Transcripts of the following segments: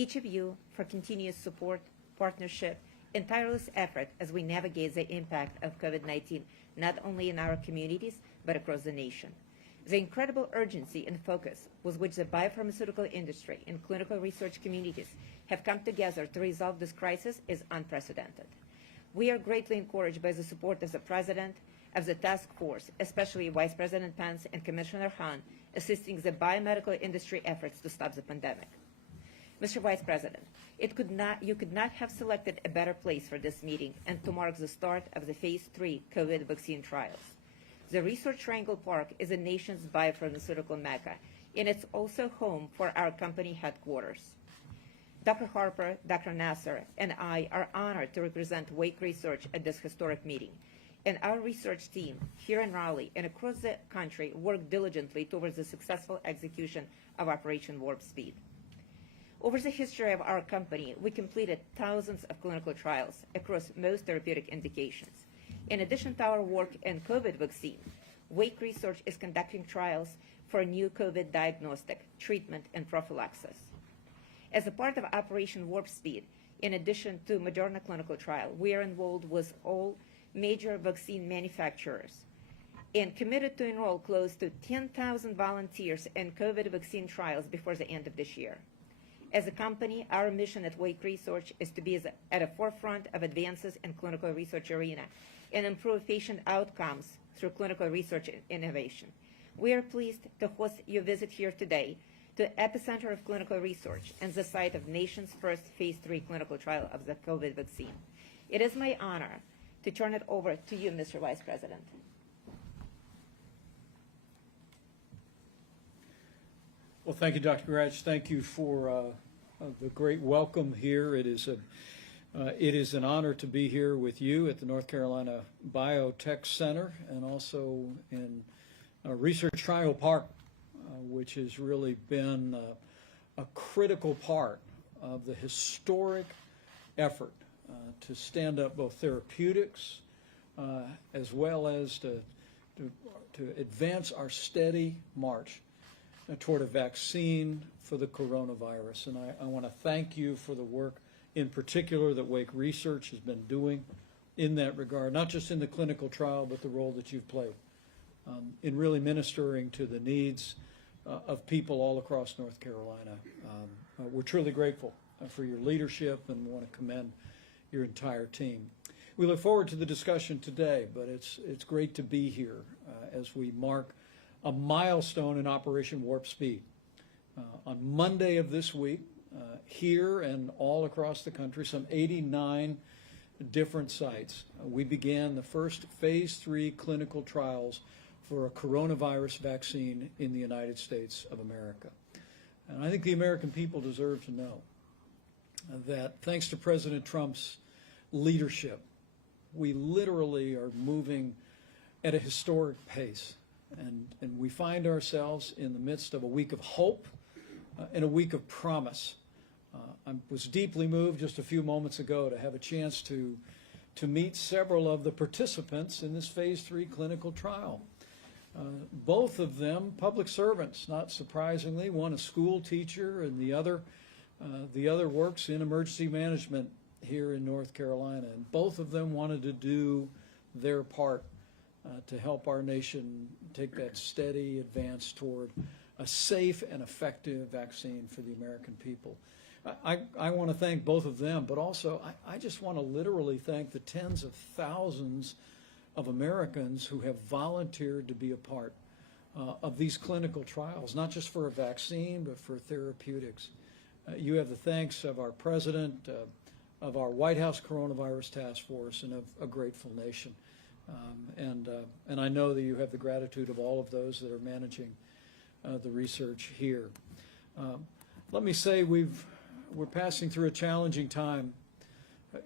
each of you for continuous support, partnership, and tireless effort as we navigate the impact of COVID-19, not only in our communities, but across the nation. The incredible urgency and focus with which the biopharmaceutical industry and clinical research communities have come together to resolve this crisis is unprecedented. We are greatly encouraged by the support of the President, of the task force, especially Vice President Pence and Commissioner Hahn, assisting the biomedical industry efforts to stop the pandemic. Mr. Vice President, you could not have selected a better place for this meeting and to mark the start of the Phase 3 COVID vaccine trials. The Research Triangle Park is the nation's biopharmaceutical mecca, and it's also home for our company headquarters. Dr. Harper, Dr. Nasser, and I are honored to represent Wake Research at this historic meeting. And our research team here in Raleigh and across the country worked diligently towards the successful execution of Operation Warp Speed. Over the history of our company, we completed thousands of clinical trials across most therapeutic indications. In addition to our work in COVID vaccine, Wake Research is conducting trials for new COVID diagnostic, treatment, and prophylaxis. As a part of Operation Warp Speed, in addition to Moderna clinical trial, we are involved with all major vaccine manufacturers and committed to enroll close to 10,000 volunteers in COVID vaccine trials before the end of this year. As a company, our mission at Wake Research is to be at the forefront of advances in clinical research arena and improve patient outcomes through clinical research and innovation. We are pleased to host your visit here today to epicenter of clinical research and the site of nation's first Phase 3 clinical trial of the COVID vaccine. It is my honor to turn it over to you, Mr. Vice President. Well, thank you, Dr. Gratch. Thank you for the great welcome here. It is an honor to be here with you at the North Carolina Biotech Center and also in Research Triangle Park, which has really been a critical part of the historic effort to stand up both therapeutics as well as to advance our steady march toward a vaccine for the coronavirus. And I want to thank you for the work in particular that Wake Research has been doing in that regard, not just in the clinical trial, but the role that you've played in really ministering to the needs of people all across North Carolina. We're truly grateful for your leadership and want to commend your entire team. We look forward to the discussion today, but it's great to be here as we mark a milestone in Operation Warp Speed. On Monday of this week, here and all across the country, some 89 different sites, we began the first Phase 3 clinical trials for a coronavirus vaccine in the United States of America. And I think the American people deserve to know that thanks to President Trump's leadership, we literally are moving at a historic pace. And we find ourselves in the midst of a week of hope and a week of promise. I was deeply moved just a few moments ago to have a chance to meet several of the participants in this Phase 3 clinical trial. Both of them public servants, not surprisingly, one a school teacher and the other works in emergency management here in North Carolina. And both of them wanted to do their part to help our nation take that steady advance toward a safe and effective vaccine for the American people. I want to thank both of them, but also I just want to literally thank the tens of thousands of Americans who have volunteered to be a part of these clinical trials, not just for a vaccine, but for therapeutics. You have the thanks of our President, of our White House Coronavirus Task Force, and of a grateful nation. And I know that you have the gratitude of all of those that are managing the research here. Let me say we're passing through a challenging time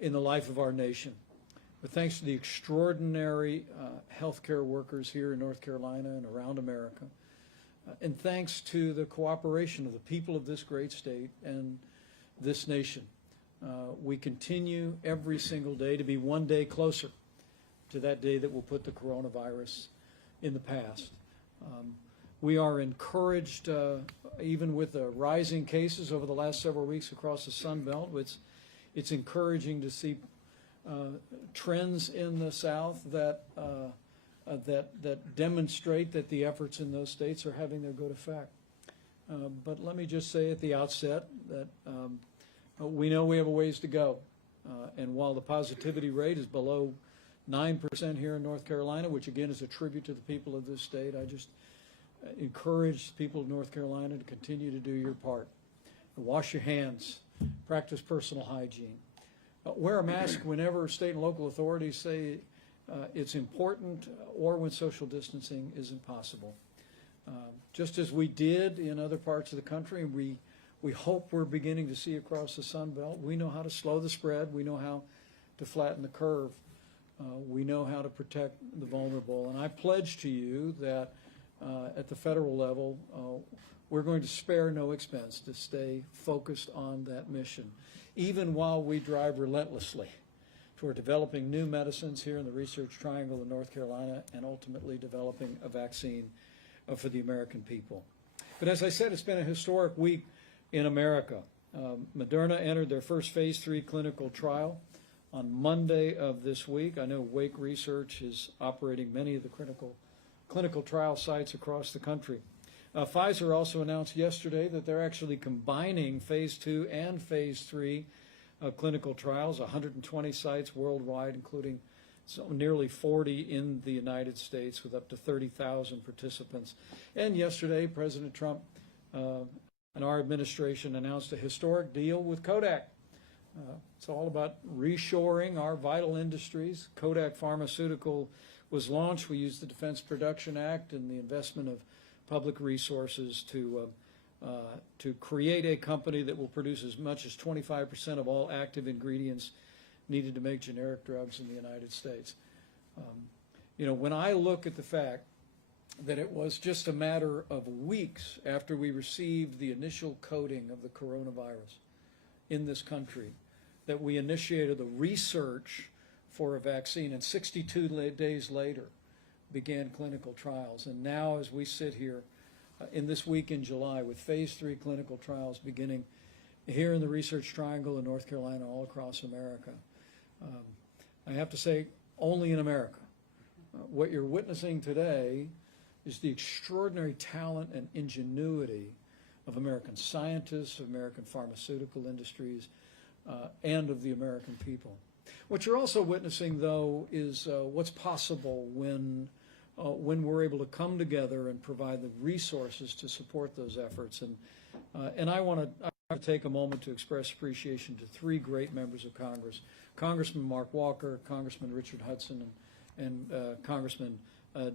in the life of our nation. But thanks to the extraordinary healthcare workers here in North Carolina and around America, and thanks to the cooperation of the people of this great state and this nation, we continue every single day to be one day closer to that day that will put the coronavirus in the past. We are encouraged, even with the rising cases over the last several weeks across the Sun Belt. It's encouraging to see trends in the South that demonstrate that the efforts in those states are having their good effect. But let me just say at the outset that we know we have a ways to go. And while the positivity rate is below 9% here in North Carolina, which again is a tribute to the people of this state, I just encourage the people of North Carolina to continue to do your part. Wash your hands, practice personal hygiene. Wear a mask whenever state and local authorities say it's important or when social distancing isn't possible. Just as we did in other parts of the country, we hope we're beginning to see across the Sun Belt. We know how to slow the spread. We know how to flatten the curve. We know how to protect the vulnerable. And I pledge to you that at the federal level, we're going to spare no expense to stay focused on that mission, even while we drive relentlessly toward developing new medicines here in the Research Triangle in North Carolina and ultimately developing a vaccine for the American people. But as I said, it's been a historic week in America. Moderna entered their first phase 3 clinical trial on Monday of this week. I know Wake Research is operating many of the clinical trial sites across the country. Pfizer also announced yesterday that they're actually combining phase 2 and phase 3 clinical trials, 120 sites worldwide, including nearly 40 in the United States with up to 30,000 participants. And yesterday, President Trump and our administration announced a historic deal with Kodak. It's all about reshoring our vital industries. Kodak Pharmaceutical was launched. We used the Defense Production Act and the investment of public resources to create a company that will produce as much as 25% of all active ingredients needed to make generic drugs in the United States. When I look at the fact that it was just a matter of weeks after we received the initial coding of the coronavirus in this country that we initiated the research for a vaccine, and 62 days later began clinical trials. And now as we sit here in this week in July with phase 3 clinical trials beginning here in the Research Triangle in North Carolina, all across America, I have to say, only in America. What you're witnessing today is the extraordinary talent and ingenuity of American scientists, of American pharmaceutical industries, and of the American people. What you're also witnessing, though, is what's possible when we're able to come together and provide the resources to support those efforts. And I want to take a moment to express appreciation to 3 great members of Congress: Congressman Mark Walker, Congressman Richard Hudson, and Congressman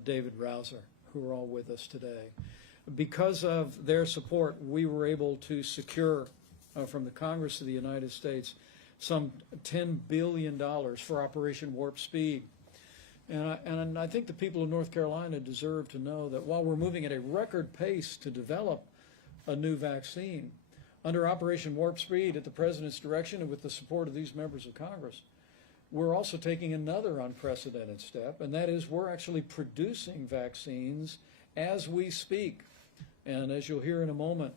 David Rouser, who are all with us today. Because of their support, we were able to secure from the Congress of the United States some $10 billion for Operation Warp Speed. And I think the people of North Carolina deserve to know that while we're moving at a record pace to develop a new vaccine, under Operation Warp Speed, at the President's direction and with the support of these members of Congress, we're also taking another unprecedented step, and that is we're actually producing vaccines as we speak. And as you'll hear in a moment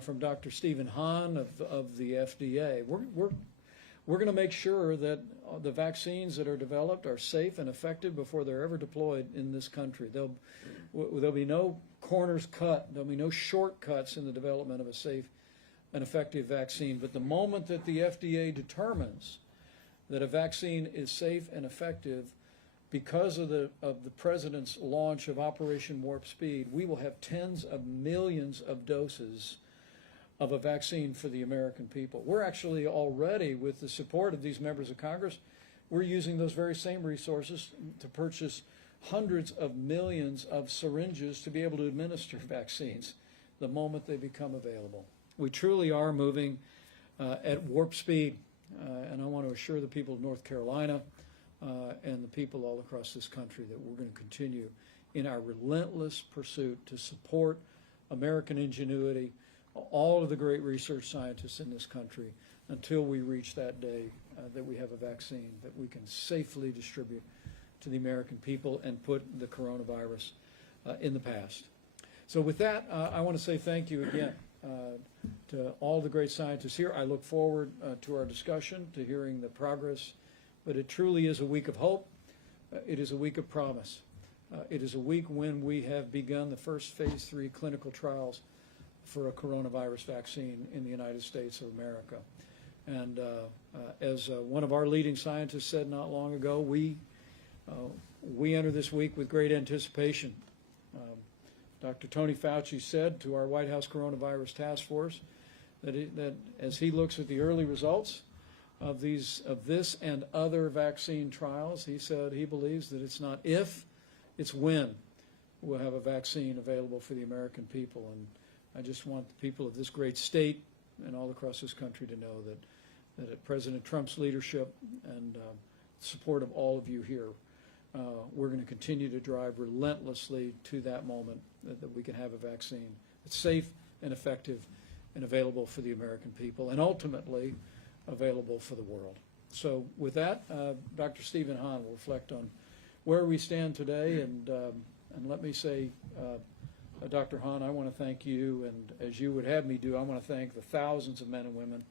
from Dr. Stephen Hahn of the FDA, we're going to make sure that the vaccines that are developed are safe and effective before they're ever deployed in this country. There'll be no corners cut. There'll be no shortcuts in the development of a safe and effective vaccine. But the moment that the FDA determines that a vaccine is safe and effective because of the President's launch of Operation Warp Speed, we will have tens of millions of doses of a vaccine for the American people. We're actually already, with the support of these members of Congress, we're using those very same resources to purchase hundreds of millions of syringes to be able to administer vaccines the moment they become available. We truly are moving at warp speed, and I want to assure the people of North Carolina and the people all across this country that we're going to continue in our relentless pursuit to support American ingenuity, all of the great research scientists in this country, until we reach that day that we have a vaccine that we can safely distribute to the American people and put the coronavirus in the past. So with that, I want to say thank you again to all the great scientists here. I look forward to our discussion, to hearing the progress, but it truly is a week of hope. It is a week of promise. It is a week when we have begun the first phase 3 clinical trials for a coronavirus vaccine in the United States of America. And as one of our leading scientists said not long ago, we enter this week with great anticipation. Dr. Tony Fauci said to our White House Coronavirus Task Force that as he looks at the early results of this and other vaccine trials, he said he believes that it's not if, it's when we'll have a vaccine available for the American people. And I just want the people of this great state and all across this country to know that at President Trump's leadership and support of all of you here, we're going to continue to drive relentlessly to that moment that we can have a vaccine that's safe and effective and available for the American people and ultimately available for the world. So with that, Dr. Stephen Hahn will reflect on where we stand today, and let me say, Dr. Hahn, I want to thank you, and as you would have me do, I want to thank the thousands of men and women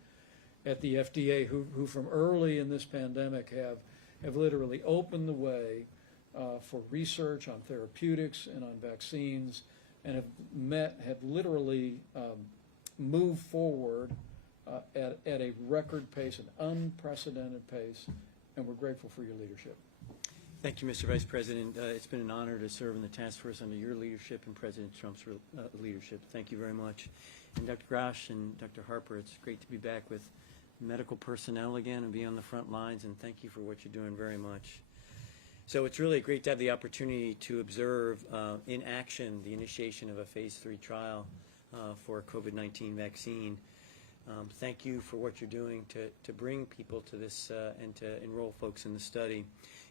at the FDA who from early in this pandemic have literally opened the way for research on therapeutics and on vaccines, and have literally moved forward at a record pace, an unprecedented pace, and we're grateful for your leadership. Thank you, Mr. Vice President. It's been an honor to serve in the task force under your leadership and President Trump's leadership. Thank you very much. And Dr. Grosh and Dr. Harper, it's great to be back with medical personnel again and be on the front lines, and thank you for what you're doing very much. So it's really great to have the opportunity to observe in action the initiation of a phase 3 trial for a COVID-19 vaccine. Thank you for what you're doing to bring people to this and to enroll folks in the study.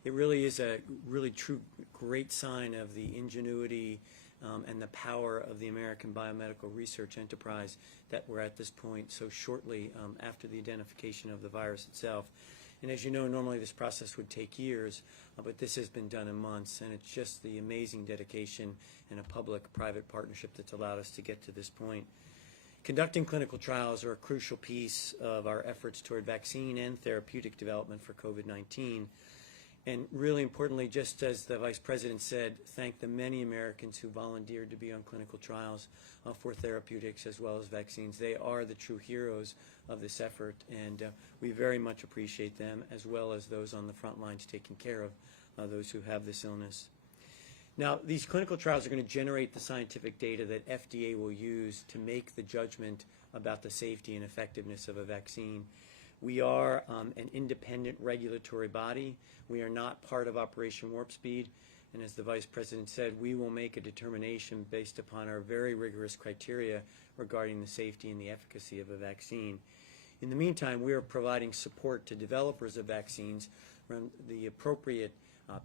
It really is a really true great sign of the ingenuity and the power of the American biomedical research enterprise that we're at this point so shortly after the identification of the virus itself. And as you know, normally this process would take years, but this has been done in months, and it's just the amazing dedication and a public-private partnership that's allowed us to get to this point. Conducting clinical trials are a crucial piece of our efforts toward vaccine and therapeutic development for COVID-19. And really importantly, just as the Vice President said, thank the many Americans who volunteered to be on clinical trials for therapeutics as well as vaccines. They are the true heroes of this effort, and we very much appreciate them, as well as those on the front lines taking care of those who have this illness. Now, these clinical trials are going to generate the scientific data that FDA will use to make the judgment about the safety and effectiveness of a vaccine. We are an independent regulatory body. We are not part of Operation Warp Speed. And as the Vice President said, we will make a determination based upon our very rigorous criteria regarding the safety and the efficacy of a vaccine. In the meantime, we are providing support to developers of vaccines around the appropriate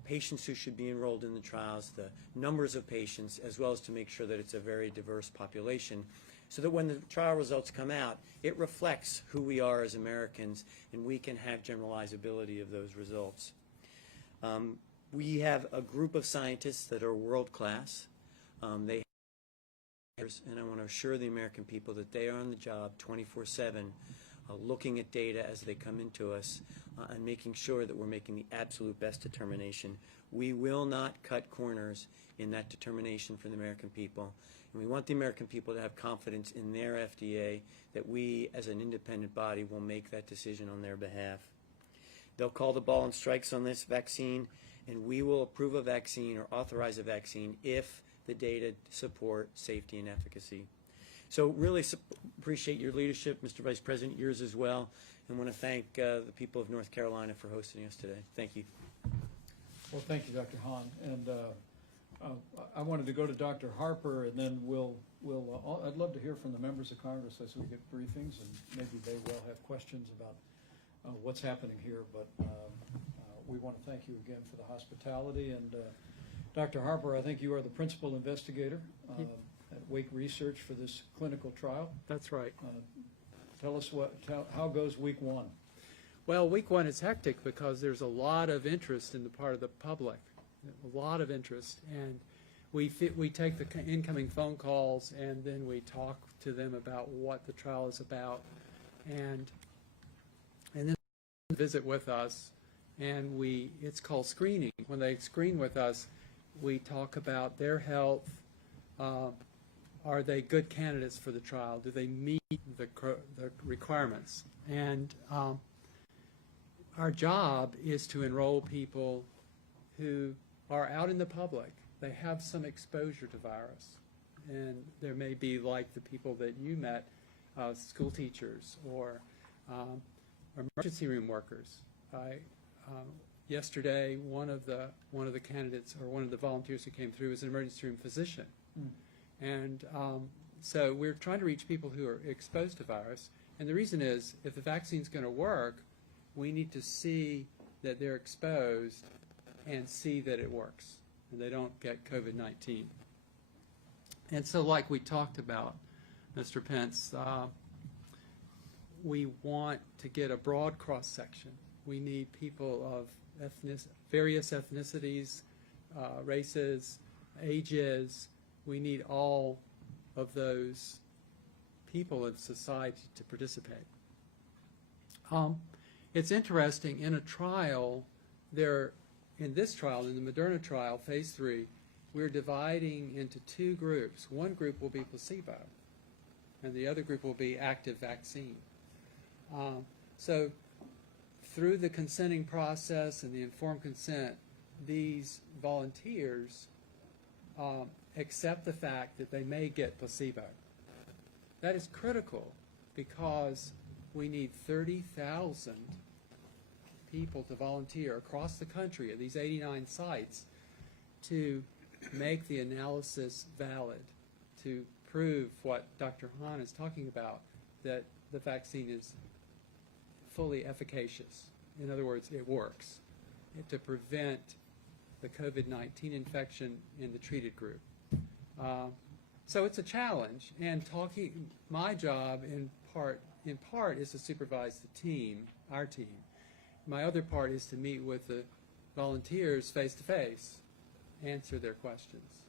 patients who should be enrolled in the trials, the numbers of patients, as well as to make sure that it's a very diverse population, so that when the trial results come out, it reflects who we are as Americans, and we can have generalizability of those results. We have a group of scientists that are world-class. And I want to assure the American people that they are on the job 24/7, looking at data as they come into us and making sure that we're making the absolute best determination. We will not cut corners in that determination for the American people. And we want the American people to have confidence in their FDA that we, as an independent body, will make that decision on their behalf. They'll call the ball and strikes on this vaccine, and we will approve a vaccine or authorize a vaccine if the data support safety and efficacy. So really appreciate your leadership, Mr. Vice President, yours as well, and want to thank the people of North Carolina for hosting us today. Thank you. Well, thank you, Dr. Hahn. And I wanted to go to Dr. Harper, and then I'd love to hear from the members of Congress as we get briefings, and maybe they will have questions about what's happening here. But we want to thank you again for the hospitality. And Dr. Harper, I think you are the principal investigator at Wake Research for this clinical trial. That's right. Tell us how goes week one? Well, week one is hectic because there's a lot of interest in the part of the public, a lot of interest. And we take the incoming phone calls, and then we talk to them about what the trial is about, and then they visit with us, and it's called screening. When they screen with us, we talk about their health. Are they good candidates for the trial? Do they meet the requirements? And our job is to enroll people who are out in the public. They have some exposure to virus. And there may be, like the people that you met, school teachers or emergency room workers. Yesterday, one of the candidates, or one of the volunteers who came through, was an emergency room physician. And so we're trying to reach people who are exposed to virus. And the reason is, if the vaccine's going to work, we need to see that they're exposed and see that it works and they don't get COVID-19. And so, like we talked about, Mr. Pence, we want to get a broad cross-section. We need people of various ethnicities, races, ages. We need all of those people in society to participate. It's interesting, in a trial, in this trial, in the Moderna trial, phase 3, we're dividing into two groups. One group will be placebo, and the other group will be active vaccine. So through the consenting process and the informed consent, these volunteers accept the fact that they may get placebo. That is critical because we need 30,000 people to volunteer across the country at these 89 sites to make the analysis valid, to prove what Dr. Hahn is talking about, that the vaccine is fully efficacious. In other words, it works to prevent the COVID-19 infection in the treated group. So it's a challenge, and my job in part is to supervise the team, our team. My other part is to meet with the volunteers face to face, answer their questions.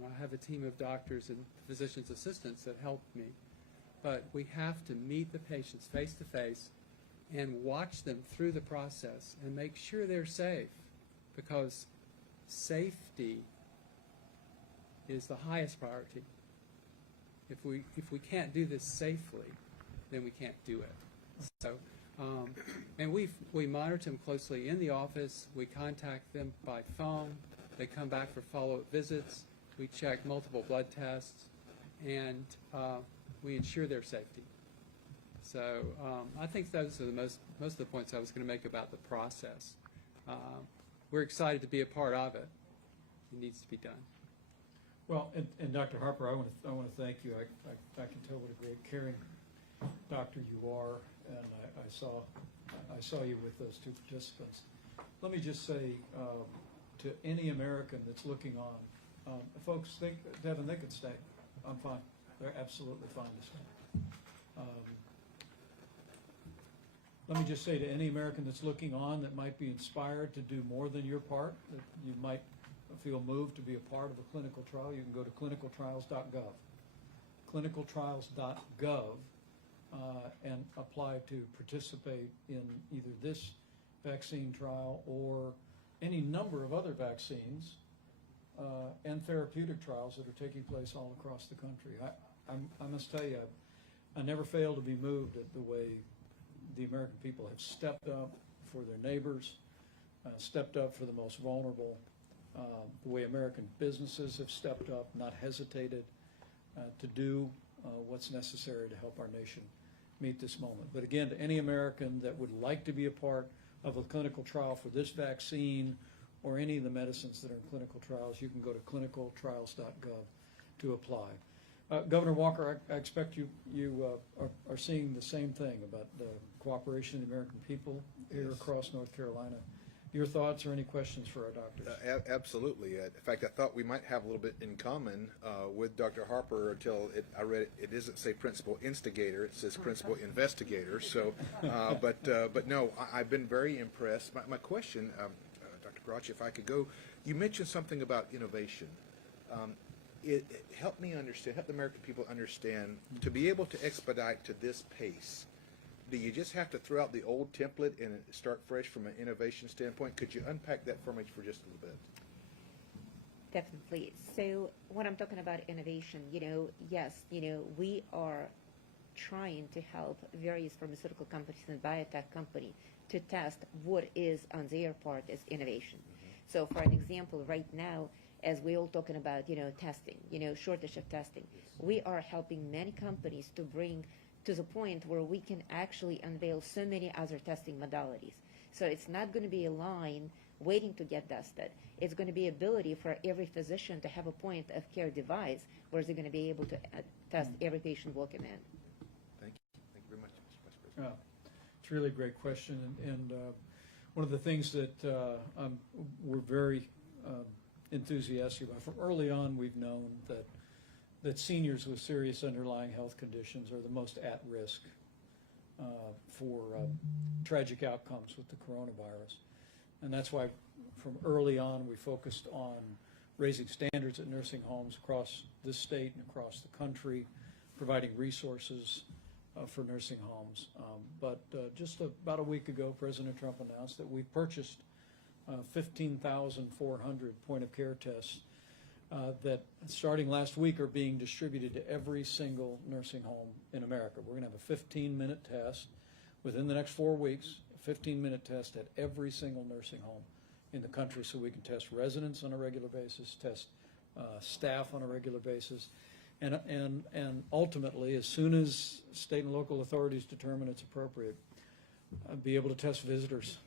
I have a team of doctors and physician's assistants that help me, but we have to meet the patients face to face and watch them through the process and make sure they're safe, because safety is the highest priority. If we can't do this safely, then we can't do it. So, and we monitor them closely in the office. We contact them by phone. They come back for follow-up visits. We check multiple blood tests, and we ensure their safety. So I think those are most of the points I was going to make about the process. We're excited to be a part of it. It needs to be done. Well, and Dr. Harper, I want to thank you. I can tell what a great caring doctor you are, and I saw you with those two participants. Let me just say to any American that's looking on, folks, Devin, they could stay. I'm fine. They're absolutely fine to stay. Let me just say to any American that's looking on that might be inspired to do more than your part, that you might feel moved to be a part of a clinical trial, you can go to clinicaltrials.gov. clinicaltrials.gov and apply to participate in either this vaccine trial or any number of other vaccines and therapeutic trials that are taking place all across the country. I must tell you, I never fail to be moved at the way the American people have stepped up for their neighbors, stepped up for the most vulnerable, the way American businesses have stepped up, not hesitated to do what's necessary to help our nation meet this moment. But again, to any American that would like to be a part of a clinical trial for this vaccine or any of the medicines that are in clinical trials, you can go to clinicaltrials.gov to apply. Governor Walker, I expect you are seeing the same thing about the cooperation of the American people here across North Carolina. Your thoughts or any questions for our doctors? Absolutely. In fact, I thought we might have a little bit in common with Dr. Harper until I read it. It doesn't say principal instigator; it says principal investigator. So, but no, I've been very impressed. My question, Dr. Grach, if I could go, you mentioned something about innovation. Help me understand, help the American people understand, to be able to expedite to this pace, do you just have to throw out the old template and start fresh from an innovation standpoint? Could you unpack that for me for just a little bit? Definitely. So when I'm talking about innovation, yes, we are trying to help various pharmaceutical companies and biotech company to test what is on their part as innovation. So for an example, right now, as we're all talking about, testing, shortage of testing, we are helping many companies to bring to the point where we can actually unveil so many other testing modalities. So it's not going to be a line waiting to get tested. It's going to be ability for every physician to have a point of care device where they're going to be able to test every patient walking in. Thank you. Thank you very much, Mr. Vice President. It's really a great question, and one of the things that we're very enthusiastic about. From early on, we've known that seniors with serious underlying health conditions are the most at risk for tragic outcomes with the coronavirus. And that's why from early on we focused on raising standards at nursing homes across this state and across the country, providing resources for nursing homes. But just about a week ago, President Trump announced that we purchased 15,400 point-of-care tests that, starting last week, are being distributed to every single nursing home in America. We're going to have a 15-minute test within the next 4 weeks, a 15-minute test at every single nursing home in the country, so we can test residents on a regular basis, test staff on a regular basis, and ultimately, as soon as state and local authorities determine it's appropriate, be able to test visitors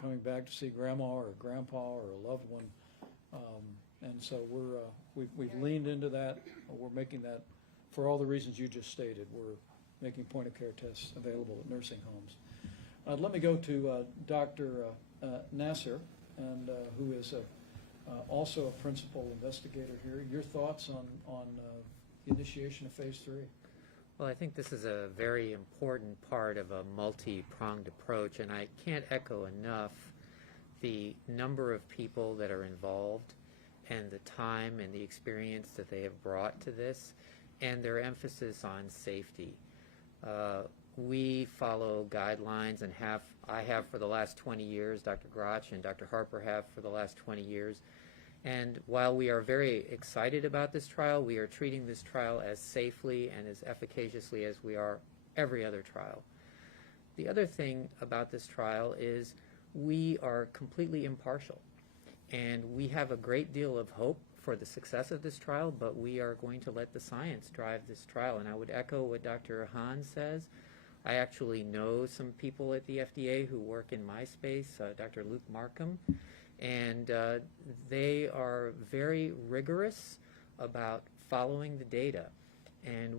coming back to see grandma or grandpa or a loved one. And so we've leaned into that. We're making that, for all the reasons you just stated, we're making point-of-care tests available at nursing homes. Let me go to Dr. Nasser, and who is also a principal investigator here. Your thoughts on the initiation of Phase 3? Well, I think this is a very important part of a multi-pronged approach, and I can't echo enough the number of people that are involved and the time and the experience that they have brought to this, and their emphasis on safety. We follow guidelines, and I have for the last 20 years, Dr. Grach and Dr. Harper have for the last 20 years. And while we are very excited about this trial, we are treating this trial as safely and as efficaciously as we are every other trial. The other thing about this trial is we are completely impartial, and we have a great deal of hope for the success of this trial, but we are going to let the science drive this trial. And I would echo what Dr. Hahn says. I actually know some people at the FDA who work in my space, Dr. Luke Markham, and they are very rigorous about following the data. And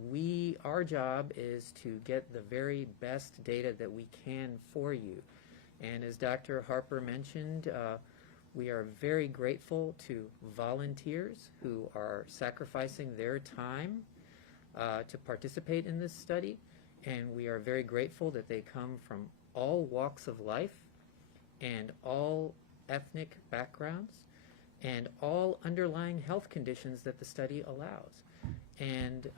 our job is to get the very best data that we can for you. And as Dr. Harper mentioned, we are very grateful to volunteers who are sacrificing their time to participate in this study. And we are very grateful that they come from all walks of life and all ethnic backgrounds and all underlying health conditions that the study allows. And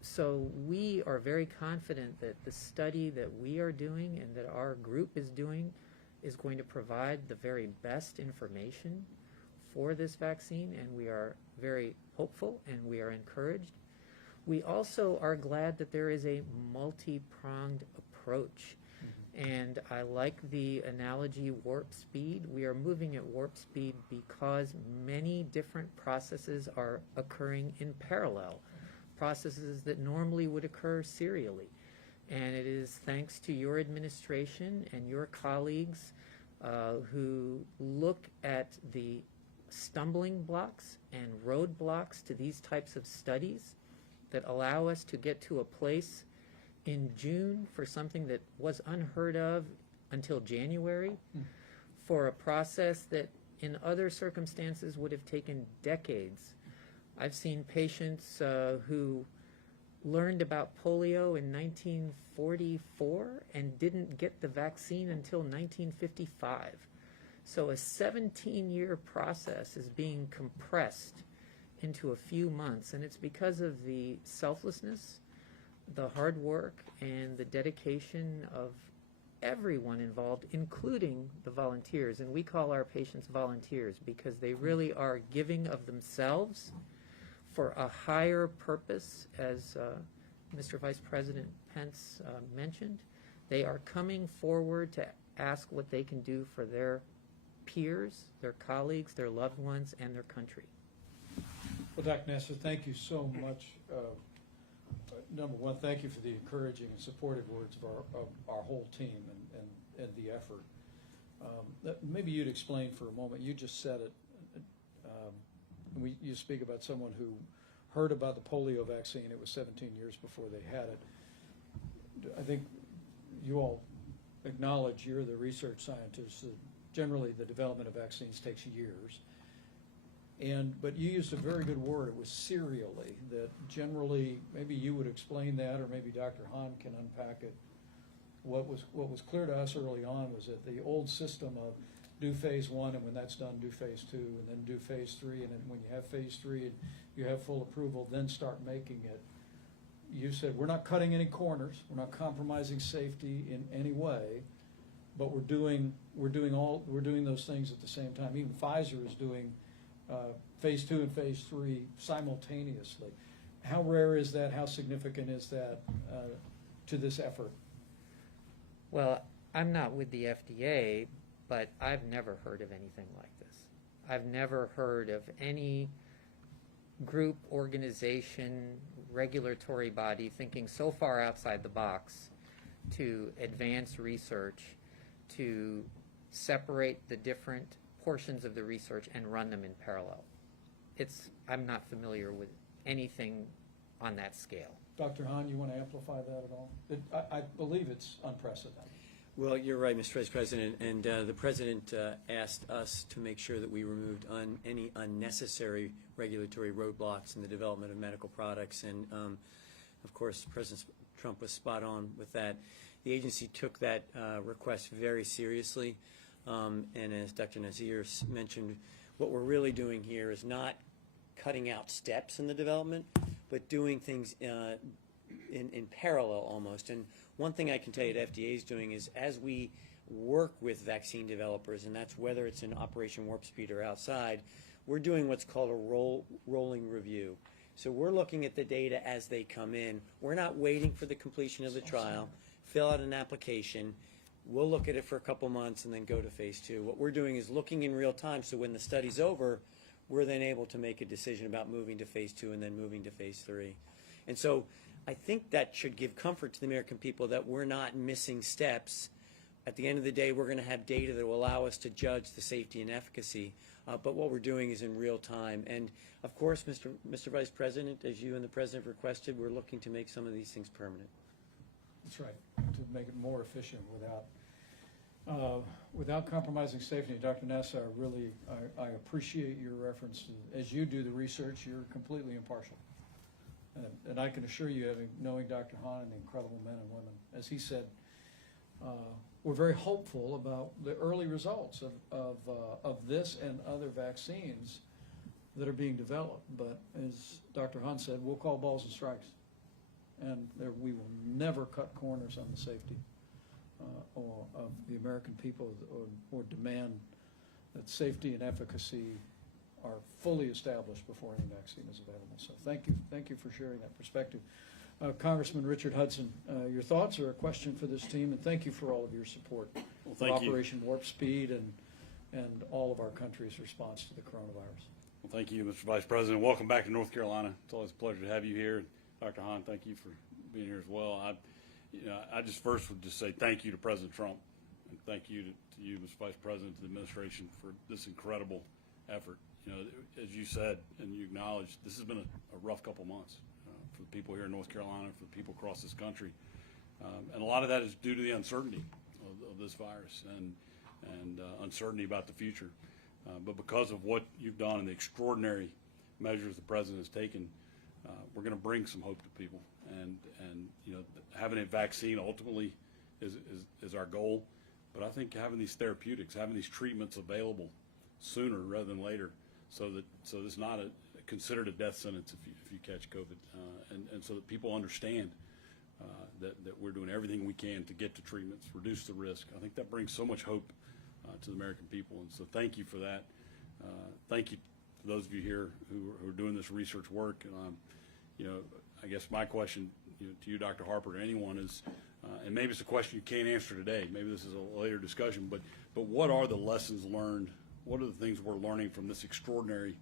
so we are very confident that the study that we are doing and that our group is doing is going to provide the very best information for this vaccine, and we are very hopeful and we are encouraged. We also are glad that there is a multi-pronged approach. And I like the analogy warp speed. We are moving at warp speed because many different processes are occurring in parallel, processes that normally would occur serially. And it is thanks to your administration and your colleagues who look at the stumbling blocks and roadblocks to these types of studies that allow us to get to a place in June for something that was unheard of until January, for a process that in other circumstances would have taken decades. I've seen patients who learned about polio in 1944 and didn't get the vaccine until 1955. So a 17-year process is being compressed into a few months, and it's because of the selflessness, the hard work, and the dedication of everyone involved, including the volunteers. And we call our patients volunteers because they really are giving of themselves for a higher purpose, as Mr. Vice President Pence mentioned. They are coming forward to ask what they can do for their peers, their colleagues, their loved ones, and their country. Well, Dr. Nasser, thank you so much. Number one, thank you for the encouraging and supportive words of our whole team and the effort. Maybe you'd explain for a moment. You just said it. You speak about someone who heard about the polio vaccine. It was 17 years before they had it. I think you all acknowledge, you're the research scientists, that generally the development of vaccines takes years. But you used a very good word. It was serially, that generally, maybe you would explain that, or maybe Dr. Hahn can unpack it. What was clear to us early on was that the old system of do phase 1, and when that's done, do phase 2, and then do phase 3, and then when you have phase 3 and you have full approval, then start making it. You said, we're not cutting any corners, we're not compromising safety in any way, but we're doing those things at the same time. Even Pfizer is doing phase 2 and phase 3 simultaneously. How rare is that? How significant is that to this effort? Well, I'm not with the FDA, but I've never heard of anything like this. I've never heard of any group, organization, regulatory body thinking so far outside the box to advance research, to separate the different portions of the research and run them in parallel. I'm not familiar with anything on that scale. Dr. Hahn, you want to amplify that at all? I believe it's unprecedented. Well, you're right, Mr. Vice President, and the President asked us to make sure that we removed any unnecessary regulatory roadblocks in the development of medical products, and of course, President Trump was spot on with that. The agency took that request very seriously, and as Dr. Nazir mentioned, what we're really doing here is not cutting out steps in the development, but doing things in parallel almost. And one thing I can tell you that FDA is doing is, as we work with vaccine developers, and that's whether it's in Operation Warp Speed or outside, we're doing what's called a rolling review. So we're looking at the data as they come in. We're not waiting for the completion of the trial, fill out an application, we'll look at it for a couple months and then go to phase 2. What we're doing is looking in real time, so when the study's over, we're then able to make a decision about moving to phase 2 and then moving to phase 3. And so I think that should give comfort to the American people that we're not missing steps. At the end of the day, we're going to have data that will allow us to judge the safety and efficacy, but what we're doing is in real time. And of course, Mr. Vice President, as you and the President requested, we're looking to make some of these things permanent. That's right, to make it more efficient without compromising safety. Dr. Nassar, I appreciate your reference to, as you do the research, you're completely impartial. And I can assure you, knowing Dr. Hahn and the incredible men and women, as he said, we're very hopeful about the early results of this and other vaccines that are being developed. But as Dr. Hahn said, we'll call balls and strikes. And we will never cut corners on the safety of the American people, or demand that safety and efficacy are fully established before any vaccine is available. So thank you for sharing that perspective. Congressman Richard Hudson, your thoughts or a question for this team, and thank you for all of your support for Operation Warp Speed and all of our country's response to the coronavirus. Well, thank you, Mr. Vice President. Welcome back to North Carolina. It's always a pleasure to have you here. Dr. Hahn, thank you for being here as well. I just first would just say thank you to President Trump, and thank you to you, Mr. Vice President, to the administration for this incredible effort. As you said and you acknowledged, this has been a rough couple months for the people here in North Carolina, for the people across this country, and a lot of that is due to the uncertainty of this virus and uncertainty about the future. But because of what you've done and the extraordinary measures the President has taken, we're going to bring some hope to people, and having a vaccine ultimately is our goal. But I think having these therapeutics, having these treatments available sooner rather than later, so it's not a considered a death sentence if you catch COVID, and so that people understand that we're doing everything we can to get to treatments, reduce the risk. I think that brings so much hope to the American people, and so thank you for that. Thank you to those of you here who are doing this research work. And I guess my question to you, Dr. Harper, to anyone is, and maybe it's a question you can't answer today. Maybe this is a later discussion. But what are the lessons learned? What are the things we're learning from this extraordinary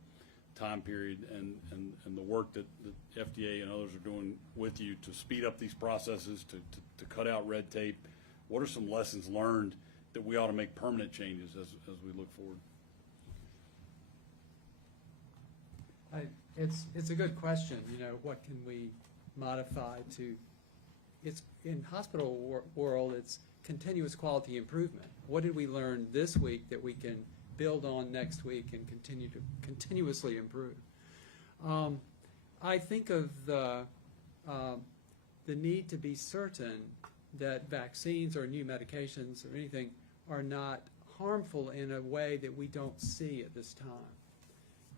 time period and the work that the FDA and others are doing with you to speed up these processes, to cut out red tape? What are some lessons learned that we ought to make permanent changes as we look forward? It's a good question. What can we modify to? It's in hospital world. It's continuous quality improvement. What did we learn this week that we can build on next week and continue to continuously improve? I think of the need to be certain that vaccines or new medications or anything are not harmful in a way that we don't see at this time.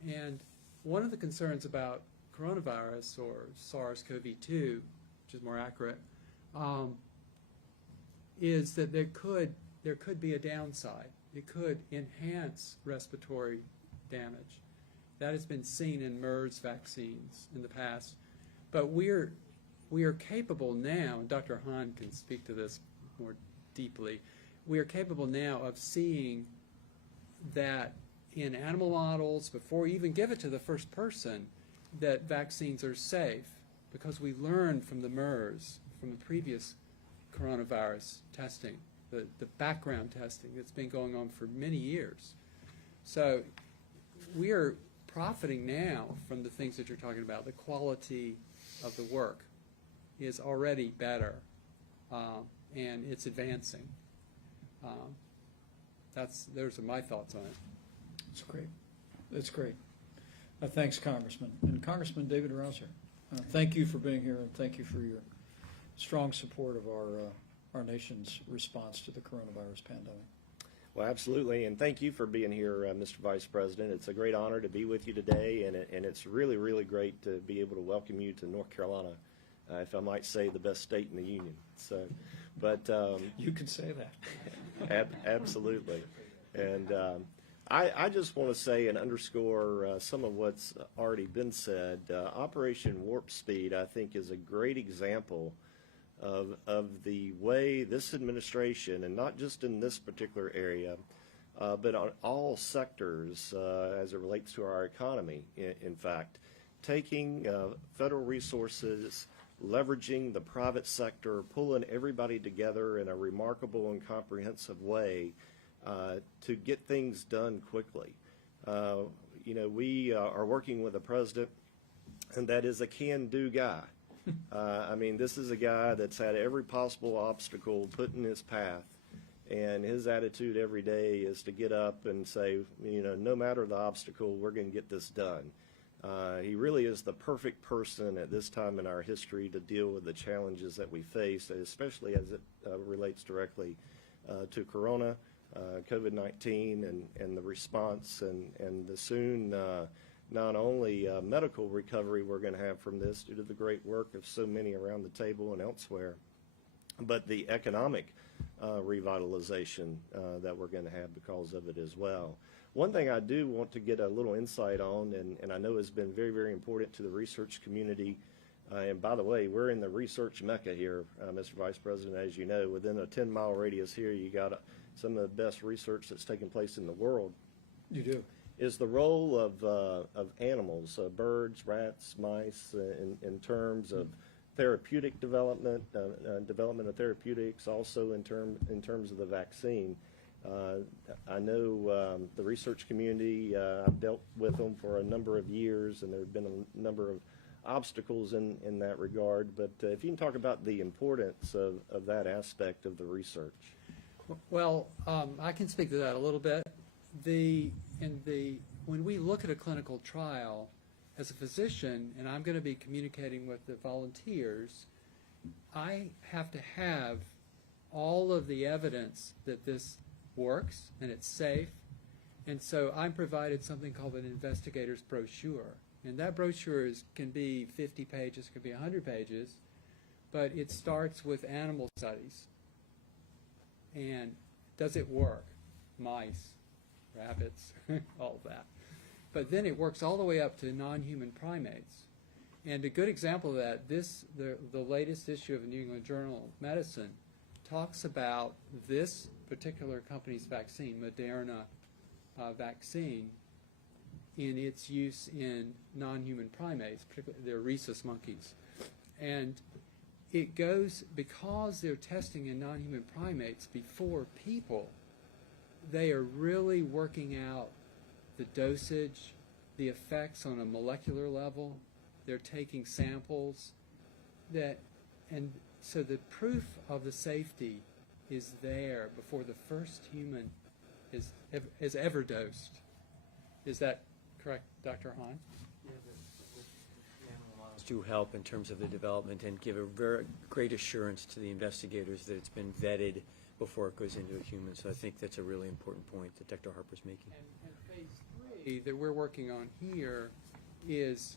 And one of the concerns about coronavirus or SARS-CoV-2, which is more accurate, is that there could be a downside. It could enhance respiratory damage. That has been seen in MERS vaccines in the past. But we are capable now, and Dr. Hahn can speak to this more deeply, we are capable now of seeing that in animal models, before we even give it to the first person, that vaccines are safe, because we learned from the MERS, from the previous coronavirus testing, the background testing that's been going on for many years. So we are profiting now from the things that you're talking about. The quality of the work is already better, and it's advancing. Those are my thoughts on it. That's great. That's great. Thanks, Congressman. And Congressman David Rouser, thank you for being here, and thank you for your strong support of our nation's response to the coronavirus pandemic. Well, absolutely, and thank you for being here, Mr. Vice President. It's a great honor to be with you today, and it's really, really great to be able to welcome you to North Carolina, if I might say the best state in the union. So, but you can say that. Absolutely, and I just want to say and underscore some of what's already been said. Operation Warp Speed, I think, is a great example of the way this administration, and not just in this particular area, but on all sectors as it relates to our economy, in fact, taking federal resources, leveraging the private sector, pulling everybody together in a remarkable and comprehensive way to get things done quickly. We are working with a president, and that is a can-do guy. I mean, this is a guy that's had every possible obstacle put in his path, and his attitude every day is to get up and say, no matter the obstacle, we're going to get this done. He really is the perfect person at this time in our history to deal with the challenges that we face, especially as it relates directly to Corona, COVID-19, and the response and the soon not only medical recovery we're going to have from this due to the great work of so many around the table and elsewhere, but the economic revitalization that we're going to have because of it as well. One thing I do want to get a little insight on, and I know has been very, very important to the research community, and by the way, we're in the research mecca here, Mr. Vice President, as you know. Within a 10-mile radius here, you got some of the best research that's taking place in the world. You do. Is the role of animals, birds, rats, mice, in terms of therapeutic development, development of therapeutics, also in terms of the vaccine. I know the research community, I've dealt with them for a number of years, and there have been a number of obstacles in that regard, but if you can talk about the importance of that aspect of the research. Well, I can speak to that a little bit. When we look at a clinical trial, as a physician, and I'm going to be communicating with the volunteers, I have to have all of the evidence that this works and it's safe, and so I'm provided something called an investigator's brochure. And that brochure can be 50 pages, can be 100 pages, but it starts with animal studies. And does it work? Mice, rabbits, all of that. But then it works all the way up to non-human primates. And a good example of that, the latest issue of the New England Journal of Medicine talks about this particular company's vaccine, Moderna vaccine, in its use in non-human primates, particularly their rhesus monkeys. And it goes, because they're testing in non-human primates before people, they are really working out the dosage, the effects on a molecular level. They're taking samples and so the proof of the safety is there before the first human is ever dosed. Is that correct, Dr. Hahn? Do help in terms of the development and give a very great assurance to the investigators that it's been vetted before it goes into a human. So I think that's a really important point that Dr. Harper's making. And phase 3 that we're working on here is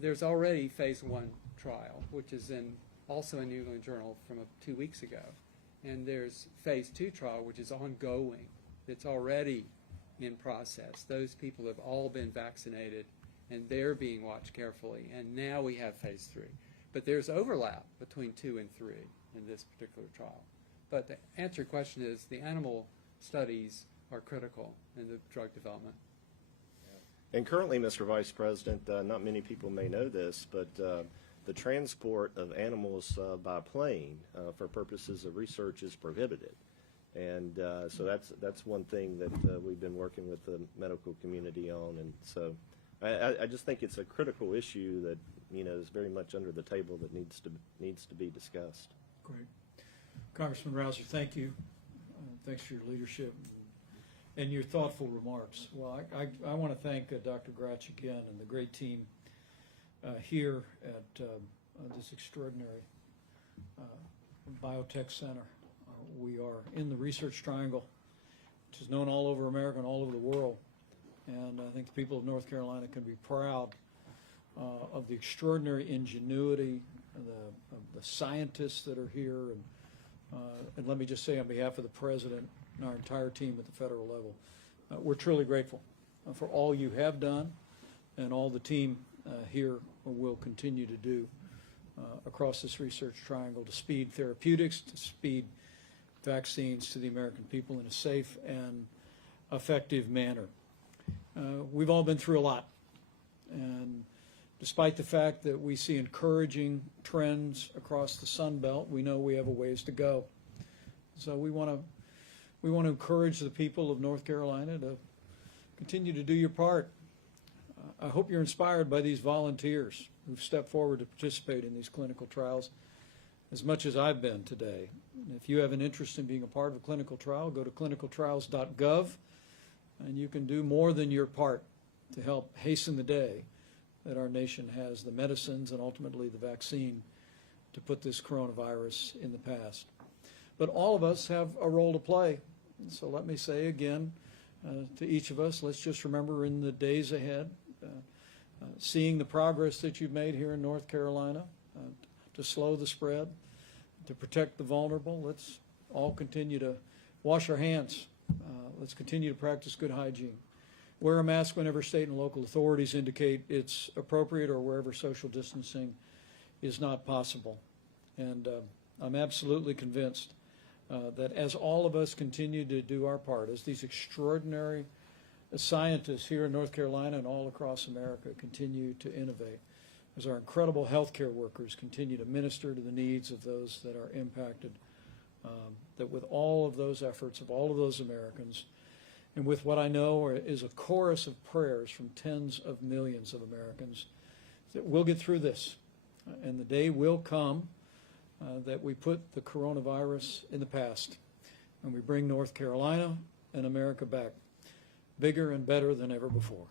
there's already phase 1 trial, which is also in New England Journal from 2 weeks ago. And there's phase 2 trial, which is ongoing. It's already in process. Those people have all been vaccinated, and they're being watched carefully. And now we have phase 3. But there's overlap between 2 and 3 in this particular trial. But to answer your question is the animal studies are critical in the drug development. And currently, Mr. Vice President, not many people may know this, but the transport of animals by plane for purposes of research is prohibited. And so that's one thing that we've been working with the medical community on. And so I just think it's a critical issue that, you know, is very much under the table that needs to be discussed. Great. Congressman Rouser, thank you. Thanks for your leadership and your thoughtful remarks. Well, I want to thank Dr. Gratch again and the great team here at this extraordinary biotech center. We are in the Research Triangle, which is known all over America and all over the world. And I think the people of North Carolina can be proud of the extraordinary ingenuity, the scientists that are here. And let me just say on behalf of the President and our entire team at the federal level, we're truly grateful for all you have done and all the team here will continue to do across this Research Triangle to speed therapeutics, to speed vaccines to the American people in a safe and effective manner. We've all been through a lot, and despite the fact that we see encouraging trends across the Sun Belt, we know we have a ways to go. So we want to encourage the people of North Carolina to continue to do your part. I hope you're inspired by these volunteers who've stepped forward to participate in these clinical trials as much as I've been today. If you have an interest in being a part of a clinical trial, go to clinicaltrials.gov, and you can do more than your part to help hasten the day that our nation has the medicines and ultimately the vaccine to put this coronavirus in the past. But all of us have a role to play. So let me say again to each of us, let's just remember in the days ahead, seeing the progress that you've made here in North Carolina to slow the spread, to protect the vulnerable. Let's all continue to wash our hands. Let's continue to practice good hygiene. Wear a mask whenever state and local authorities indicate it's appropriate or wherever social distancing is not possible. And I'm absolutely convinced that as all of us continue to do our part, as these extraordinary scientists here in North Carolina and all across America continue to innovate, as our incredible healthcare workers continue to minister to the needs of those that are impacted, that with all of those efforts of all of those Americans, and with what I know is a chorus of prayers from tens of millions of Americans, that we'll get through this. And the day will come that we put the coronavirus in the past, and we bring North Carolina and America back bigger and better than ever before.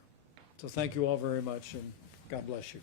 So thank you all very much, and God bless you.